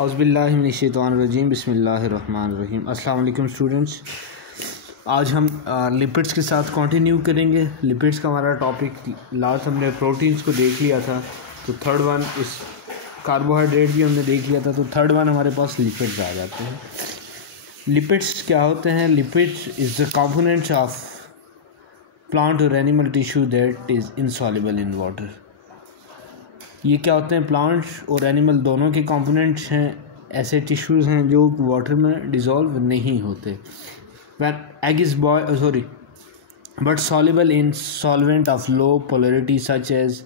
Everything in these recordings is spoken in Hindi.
औज़ुबिल्लाहिमिनश्शैतानिर्रजीम बिस्मिल्लाहिर्रहमानिर्रहीम। अस्सलाम वालेकुम स्टूडेंट्स, आज हम लिपिड्स के साथ कंटिन्यू करेंगे। लिपिड्स का हमारा टॉपिक लास्ट हमने प्रोटीन्स को देख लिया था, तो थर्ड वन इस कार्बोहाइड्रेट भी हमने देख लिया था, तो थर्ड वन हमारे पास लिपिड्स आ जाते हैं। लिपिड्स क्या होते हैं? Lipids is the components of plant और animal tissue that is insoluble in water. ये क्या होते हैं? प्लांट्स और एनिमल दोनों के कंपोनेंट्स हैं, ऐसे टिश्यूज़ हैं जो वाटर में डिज़ोल्व नहीं होते। When egg is but soluble in solvent of low polarity such as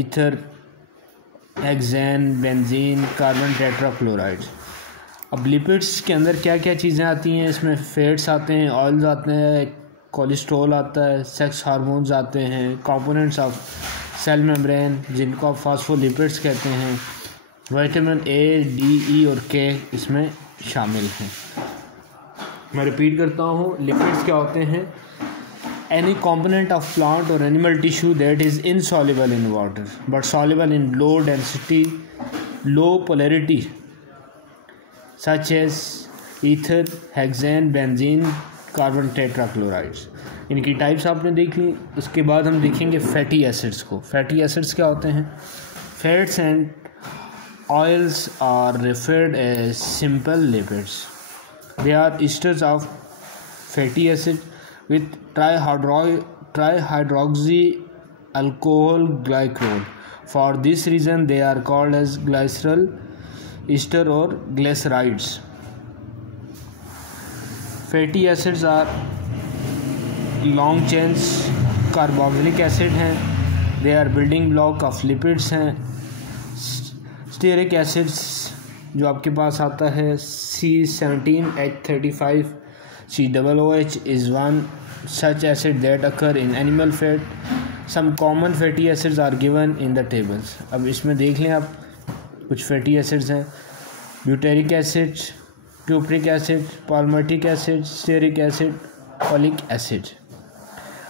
ether, hexane, benzene, carbon tetrachlorides। अब लिपिड्स के अंदर क्या क्या चीज़ें आती हैं? इसमें फैट्स आते हैं, ऑयल्स आते हैं, कोलेस्ट्रॉल आता है, सेक्स हार्मोन्स आते हैं, कंपोनेंट्स ऑफ सेल मेम्ब्रेन जिनको आप फॉस्फोलिपिड्स कहते हैं, विटामिन ए, डी, ई और के इसमें शामिल हैं। मैं रिपीट करता हूँ, लिपिड्स क्या होते हैं? एनी कंपोनेंट ऑफ प्लांट और animal tissue that is insoluble in water but soluble in low density, low polarity such as ether, hexane, benzene, carbon tetrachlorides. इनकी टाइप्स आपने देख ली। उसके बाद हम देखेंगे फैटी एसिड्स को। फैटी एसिड्स क्या होते हैं? Fats and oils are referred as simple lipids. They are esters of fatty acid with trihydroxy alcohol glycerol. For this reason they are called as glycerol ester or glycerides. Fatty acids are long chains carboxylic acid हैं, they are building block of lipids हैं। स्टेरिक एसिड्स जो आपके पास आता है C17H35 COOH is one such acid that occur in animal fat. Some common fatty acids are given in the tables. अब इसमें देख लें आप, कुछ फैटी एसिड्स हैं: butyric acid, cupric acid, palmitic acid, stearic acid, oleic acid.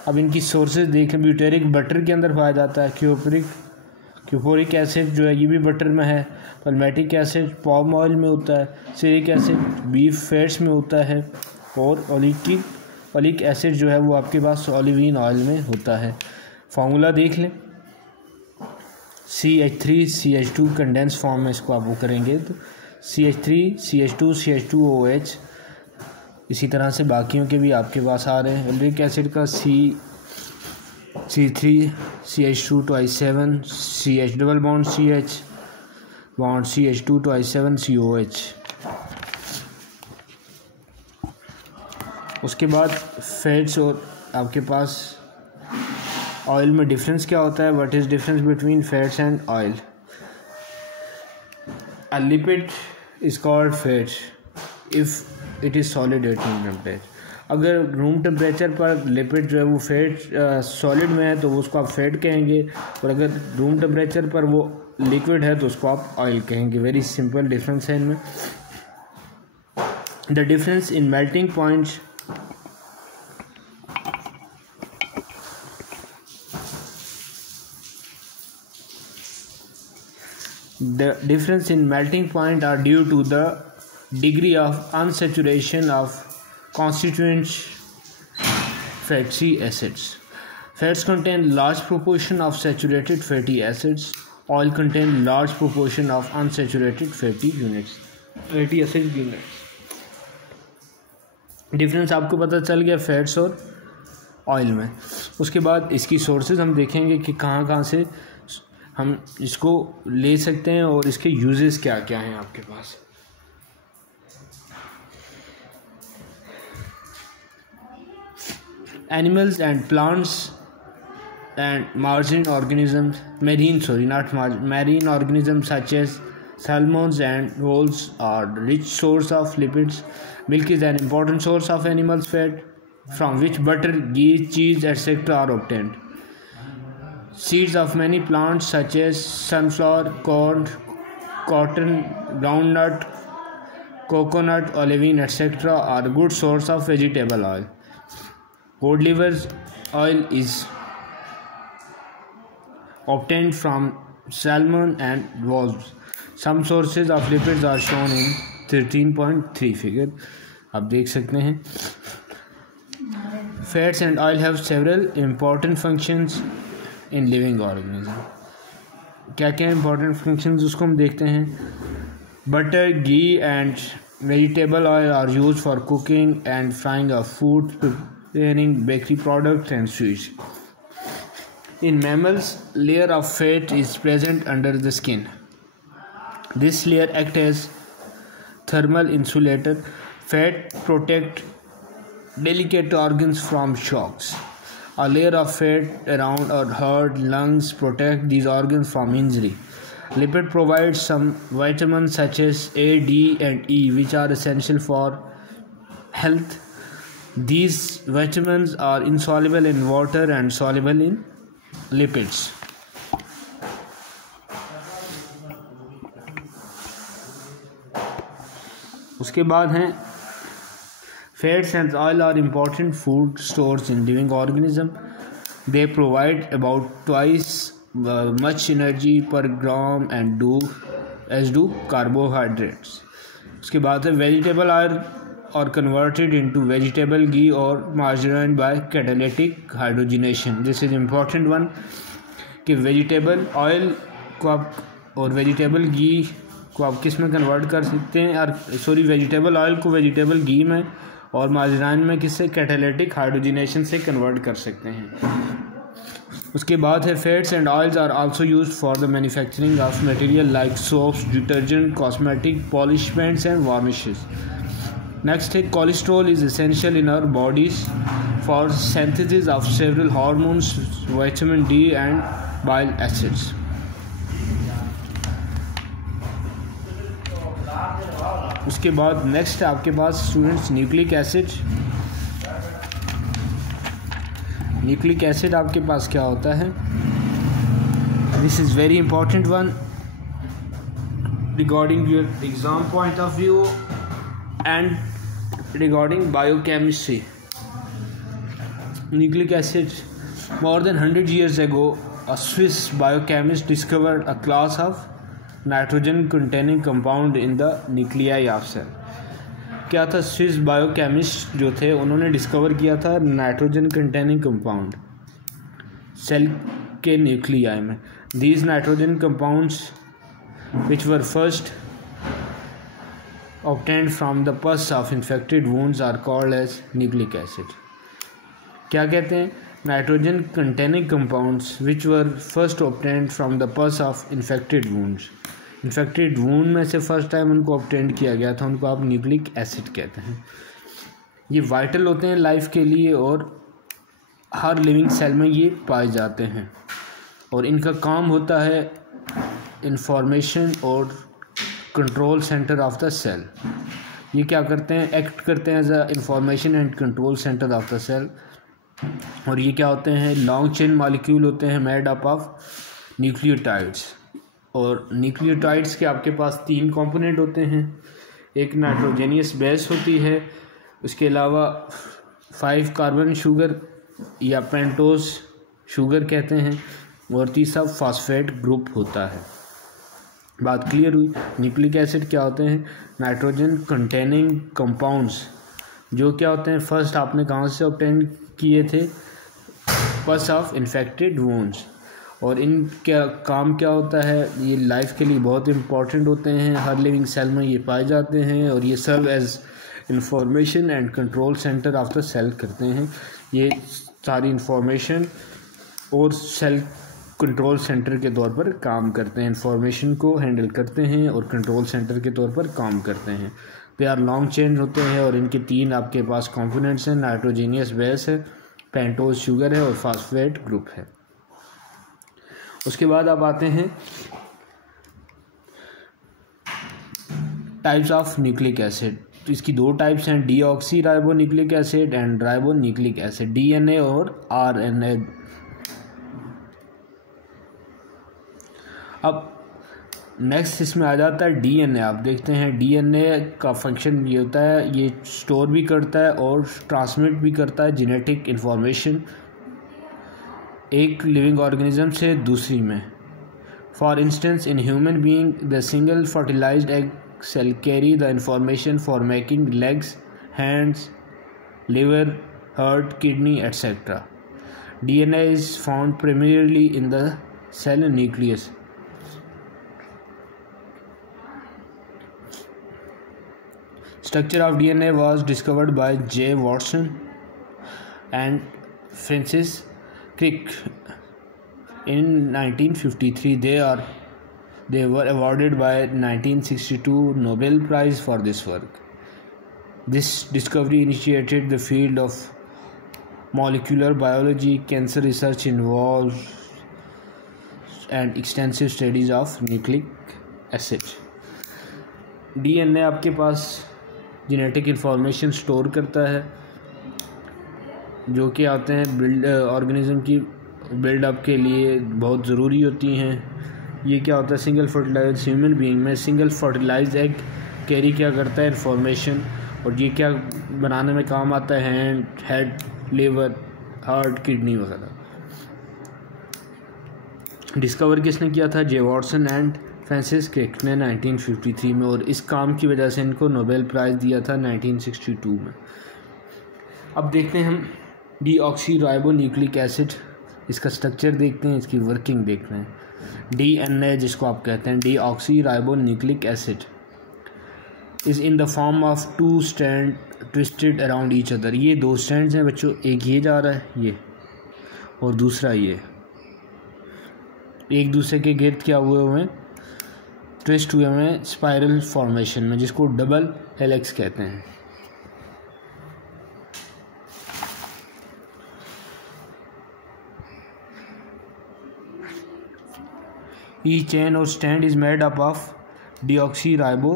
अब इनकी सोर्सेज देखें। ब्यूटेरिक बटर के अंदर पाया जाता है, क्यूपोरिक एसिड जो है ये भी बटर में है, पाल्मेटिक एसिड पाम ऑयल में होता है, स्टेरिक एसिड बीफ फैट्स में होता है, और ओलिक एसिड जो है वो आपके पास ऑलिविन ऑयल में होता है। फार्मूला देख लें, CH3CH2 कंडेंस फॉर्म में इसको आप वो करेंगे तो CH3CH2CH2OH। इसी तरह से बाकियों के भी आपके पास आ रहे हैं। ओलिक एसिड का C3CH2 twice 7 CH double bond CH2 twice 7 COH। उसके बाद फैट्स और आपके पास ऑयल में डिफरेंस क्या होता है? What is difference between fats and oil? A lipid is called fat if it is solid at room temperature. अगर रूम टेम्परेचर पर लिपिड जो है वो फैट सॉलिड में है तो उसको आप फैट कहेंगे, और अगर रूम टेम्परेचर पर वो लिक्विड है तो उसको आप ऑयल कहेंगे। वेरी सिंपल डिफरेंस है इनमें। The difference in melting point are due to the degree of unsaturation of constituent fatty acids. Fats contain large proportion of saturated fatty acids. Oil contain large proportion of unsaturated fatty acid units. Difference आपको पता चल गया फैट्स और ऑयल में। उसके बाद इसकी सोर्सेज हम देखेंगे कि कहाँ कहाँ से हम इसको ले सकते हैं और इसके यूजेस क्या क्या हैं आपके पास। Animals and plants and marine organisms such as salmons and whales are rich source of lipids. Milk is an important source of animal fat from which butter, ghee, cheese, etc. are obtained. Seeds of many plants such as sunflower, corn, cotton, groundnut, coconut, olivine, etc. are good source of vegetable oil. Cod liver oil is obtained from salmon and wasps. Some sources of lipids are shown in 13.3 figure, आप देख सकते हैं। Fats and oil have several important functions in living organism. क्या क्या इंपॉर्टेंट फंक्शंस उसको हम देखते हैं। Butter, ghee and vegetable oil are used for cooking and frying of food, preparing bakery products and sweets. In mammals, layer of fat is present under the skin. This layer acts as thermal insulator. Fat protect delicate organs from shocks. A layer of fat around our heart, lungs protect these organs from injury. Lipid provides some vitamins such as A, D, and E, which are essential for health. These vitamins are insoluble in water and soluble in lipids. उसके बाद हैं fats and oil are important food stores in living organism. They provide about twice much energy per gram and do carbohydrates. उसके बाद है vegetable oil are converted into vegetable ghee or margarine by catalytic hydrogenation. This is important one कि vegetable oil को आप और vegetable ghee को आप किस में कन्वर्ट कर सकते हैं, और वेजिटेबल ऑयल को वेजिटेबल घी में और मार्जराइन में किससे, कैटालिटिक हाइड्रोजनेशन से कन्वर्ट कर सकते हैं। उसके बाद है fats and oils are also used for the manufacturing of material like soaps, detergent, cosmetic, polishments and varnishes. Next है cholesterol is essential in our bodies for synthesis of several hormones, vitamin D and bile acids. उसके बाद नेक्स्ट है आपके पास students nucleic acid. Nucleic acid आपके पास क्या होता है, this is very important one regarding your exam point of view and regarding biochemistry. Nucleic acid, more than 100 years ago a Swiss biochemist discovered a class of nitrogen containing compound in the nuclei of cell. क्या था, स्विस बायोकेमिस्ट जो थे उन्होंने डिस्कवर किया था नाइट्रोजन कंटेनिंग कंपाउंड सेल के न्यूक्लियाई में। These nitrogen compounds which were first obtained from the pus of infected wounds are called as nucleic acid. क्या कहते हैं, nitrogen containing compounds which were first obtained from the pus of infected wounds। Infected wound में से फर्स्ट टाइम उनको ऑब्टेन किया गया था, उनको आप न्यूक्लिक एसिड कहते हैं। ये वाइटल होते हैं लाइफ के लिए और हर लिविंग सेल में ये पाए जाते हैं, और इनका काम होता है इंफॉर्मेशन और control centre of the cell. ये क्या करते हैं, एक्ट करते हैं as a information and control centre of the cell. और ये क्या होते हैं, लॉन्ग चेन मॉलिक्यूल होते हैं मेड अप ऑफ न्यूक्लियोटाइड्स। और न्यूक्लियोटाइड्स के आपके पास 3 कंपोनेंट होते हैं, एक नाइट्रोजेनियस बेस होती है, उसके अलावा 5 कार्बन शुगर या पेंटोज शुगर कहते हैं, और तीसरा फॉस्फेट ग्रुप होता है। बात क्लियर हुई। न्यूक्लिक एसिड क्या होते हैं, नाइट्रोजन कंटेनिंग कंपाउंड्स, जो क्या होते हैं, फर्स्ट आपने कहाँ से ऑब्टेन किए थे, पस ऑफ इन्फेक्टेड वुंड्स। और इनका काम क्या होता है, ये लाइफ के लिए बहुत इंपॉर्टेंट होते हैं, हर लिविंग सेल में ये पाए जाते हैं, और ये serve as information and control centre of the cell करते हैं। ये सारी इंफॉर्मेशन और सेल कंट्रोल सेंटर के तौर पर काम करते हैं, इंफॉर्मेशन को हैंडल करते हैं और कंट्रोल सेंटर के तौर पर काम करते हैं। दे आर लॉन्ग चेन होते हैं और इनके 3 आपके पास कंपोनेंट्स हैं, नाइट्रोजेनियस बेस है, पेंटोज शुगर है और फॉस्फेट ग्रुप है। उसके बाद आप आते हैं टाइप्स ऑफ न्यूक्लिक एसिड। तो इसकी 2 टाइप्स हैं, deoxy ribo nucleic acid and ribo nucleic acid, DNA और आरएनए। अब नेक्स्ट इसमें आ जाता है डीएनए। आप देखते हैं डीएनए का फंक्शन ये होता है, ये स्टोर भी करता है और ट्रांसमिट भी करता है जेनेटिक इंफॉर्मेशन एक लिविंग ऑर्गेनिज्म से दूसरी में For instance, in human being, the single fertilized egg cell carry the information for making legs, hands, liver, heart, kidney, etc. DNA is found primarily in the cell nucleus. Structure of DNA was discovered by J. Watson and Francis Crick in 1953. They were awarded by 1962 Nobel Prize for this work. This discovery initiated the field of molecular biology. Cancer research involves and extensive studies of nucleic acid. DNA आपके पास जेनेटिक इंफॉर्मेशन स्टोर करता है जो कि आते हैं ऑर्गेनिज्म की बिल्डअप के लिए बहुत ज़रूरी होती हैं। ये क्या होता है, सिंगल फर्टिलाइज ह्यूमन बीइंग में सिंगल फर्टिलाइज एग कैरी क्या करता है इंफॉर्मेशन, और ये क्या बनाने में काम आता है, hand, head, liver, heart, kidney वगैरह। डिस्कवर किसने किया था? जे वॉटसन एंड फ्रांसिस क्रिक ने 1953 में, और इस काम की वजह से इनको नोबेल प्राइज़ दिया था 1962 में। अब देखते हैं हम डीऑक्सीराइबोन्यूक्लिक एसिड, इसका स्ट्रक्चर देखते हैं, इसकी वर्किंग देखते हैं। DNA जिसको आप कहते हैं deoxyribonucleic acid is in the form of 2 strand twisted around each other. ये 2 स्ट्रैंड्स हैं बच्चों, एक ये जा रहा है ये, और दूसरा ये, एक दूसरे के गिर्द क्या हुए हैं, ट्विस्ट हुए हैं स्पाइरल फॉर्मेशन में, जिसको डबल हेलिक्स कहते हैं। Each chain or strand is made up of deoxyribo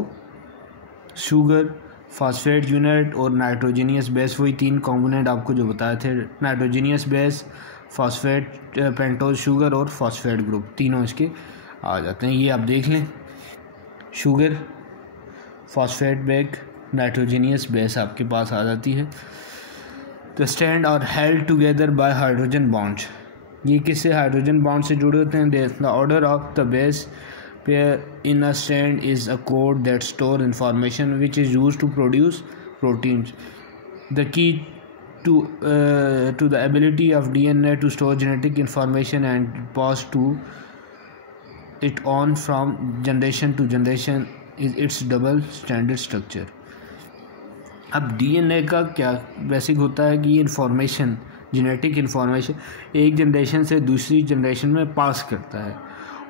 sugar phosphate unit और नाइट्रोजीनियस बेस। वही 3 कॉम्पोनेंट आपको जो बताए थे, nitrogenous base, phosphate, pentose sugar और फॉस्फेट ग्रुप, तीनों इसके आ जाते हैं। ये आप देख लें, sugar, phosphate bag, nitrogenous base आपके पास आ जाती है। The strand are held together by hydrogen bonds. ये किससे? हाइड्रोजन बॉन्ड से जुड़े होते हैं। The order of the base pair in a strand is a code that store information which is use to produce proteins. The key to the ability of DNA to store genetic information and pass to it on from generation to generation is its double stranded structure। अब DNA का क्या बेसिक होता है कि ये इंफॉर्मेशन, जेनेटिक इंफॉर्मेशन एक जनरेशन से दूसरी जनरेशन में पास करता है,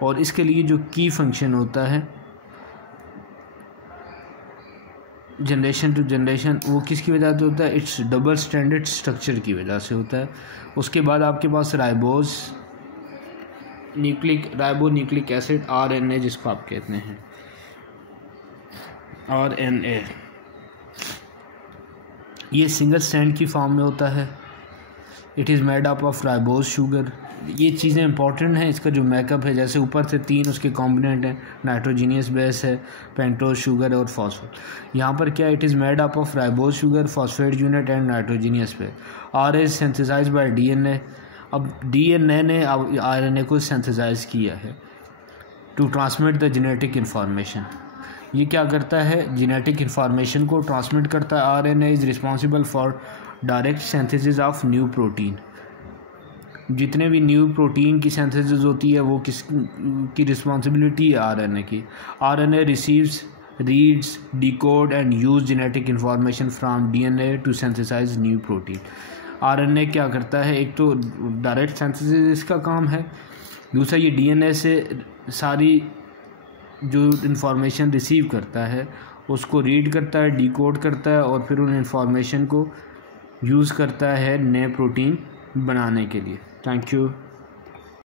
और इसके लिए जो की फंक्शन होता है जनरेशन टू जनरेशन, वो किसकी वजह से होता है? इट्स डबल स्टैंडर्ड स्ट्रक्चर की वजह से होता है। उसके बाद आपके पास राइबोन्यूक्लिक एसिड RNA जिसको आप कहते हैं RNA, ये सिंगल स्टैंड की फॉर्म में होता है। It is made up of ribose sugar. ये चीज़ें इंपॉर्टेंट हैं, इसका जो मेकअप है, जैसे ऊपर से 3 उसके कॉम्पोनेंट हैं, नाइट्रोजीनियस बेस है, पेंटोज शुगर और फॉस्फेट। यहाँ पर क्या? It is made up of ribose sugar, phosphate unit and nitrogenous base. R is synthesize by DNA। अब DNA ने RNA को सिंथेसाइज किया है to transmit the genetic information. ये क्या करता है? जेनेटिक इंफॉर्मेशन को ट्रांसमिट करता है। RNA is responsible for direct synthesis of new protein. जितने भी न्यू प्रोटीन की सिंथेसिस होती है वो किसकी रिस्पॉन्सिबिलिटी है? RNA की। RNA receives, reads, decode and use genetic information from DNA to synthesize new protein. RNA क्या करता है? एक तो डायरेक्ट सिंथेसिस इसका काम है, दूसरा ये DNA से सारी जो इंफॉर्मेशन रिसीव करता है उसको रीड करता है, डिकोड करता है, और फिर उन इंफॉर्मेशन को यूज़ करता है नए प्रोटीन बनाने के लिए। Thank you.